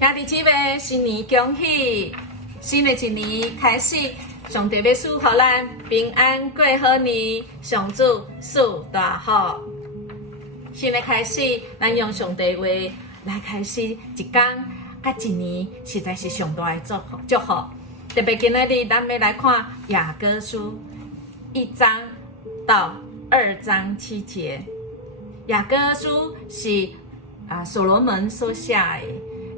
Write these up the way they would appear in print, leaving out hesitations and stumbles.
兄弟姊妹，新年恭喜！新的一年开始，上帝要赐予咱平安过好年，上主赐大福。新的开始，咱用上帝话来开始一天甲一年，实在是上大的祝福。特别今仔日，咱要来看雅歌书1章到2章7节。雅歌书是所罗门所写的。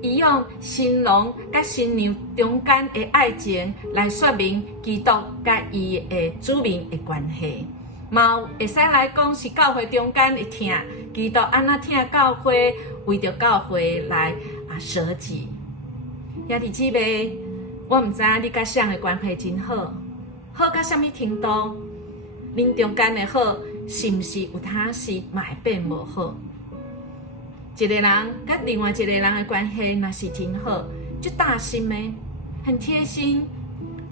伊用新郎甲新娘中间的爱情来说明基督甲伊的子民的关系，嘛会使来讲是教会中间的疼，基督安怎疼教会，为着教会来舍己。兄弟姊妹，我唔知你甲谁的关系真好，好到什么程度？恁中间的好，是不是有当时嘛会变无好？一个人甲另外一个人的关系，那是真好，就大心的，很贴心。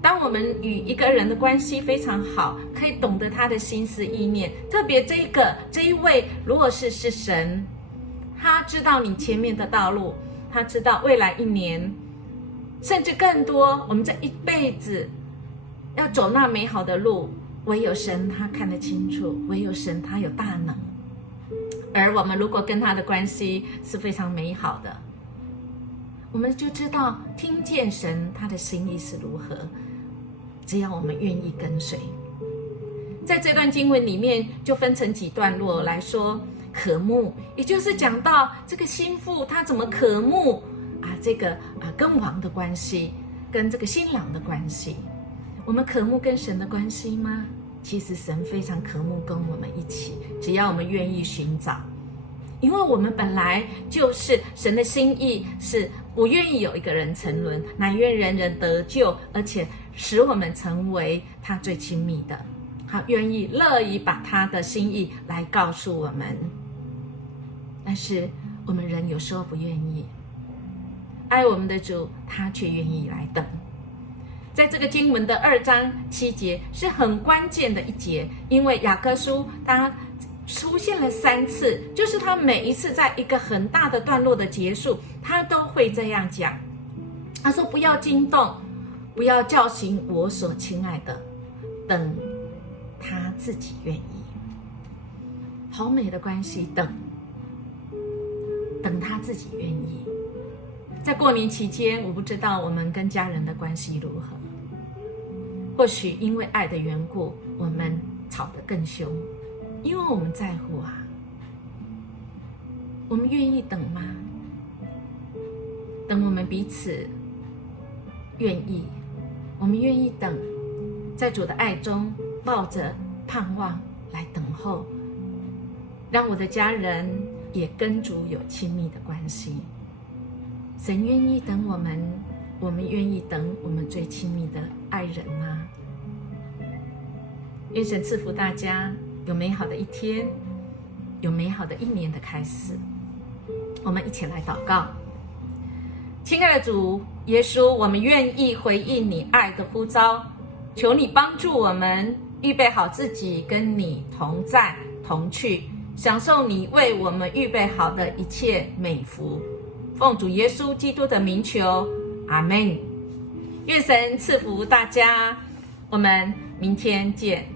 当我们与一个人的关系非常好，可以懂得他的心思意念，特别这一位，如果是神，他知道你前面的道路，他知道未来1年，甚至更多，我们这一辈子要走那美好的路，唯有神他看得清楚，唯有神他有大能。而我们如果跟他的关系是非常美好的，我们就知道听见神他的心意是如何，只要我们愿意跟随。在这段经文里面就分成几段落来说渴慕，也就是讲到这个新妇她怎么渴慕这个跟王的关系，跟这个新郎的关系。我们渴慕跟神的关系吗？其实神非常渴慕跟我们一起，只要我们愿意寻找。因为我们本来就是神的心意，是不愿意有一个人沉沦，乃愿人人得救，而且使我们成为他最亲密的。他愿意乐意把他的心意来告诉我们，但是我们人有时候不愿意。爱我们的主，他却愿意来等。在这个经文的2章7节是很关键的一节，因为雅歌书它出现了3次，就是他每一次在一个很大的段落的结束，他都会这样讲。他说：“不要惊动，不要叫醒我所亲爱的，等他自己愿意。”好美的关系，等他自己愿意。在过年期间，我不知道我们跟家人的关系如何。或许因为爱的缘故，我们吵得更凶，因为我们在乎我们愿意等吗？等我们彼此愿意，我们愿意等，在主的爱中抱着盼望来等候，让我的家人也跟主有亲密的关系。神愿意等我们，我们愿意等我们最亲密的爱人吗？愿神赐福大家有美好的一天，有美好的1年的开始。我们一起来祷告。亲爱的主耶稣，我们愿意回应你爱的呼召，求你帮助我们预备好自己，跟你同在同去，享受你为我们预备好的一切美福。奉主耶稣基督的名求，阿们。愿神赐福大家，我们明天见。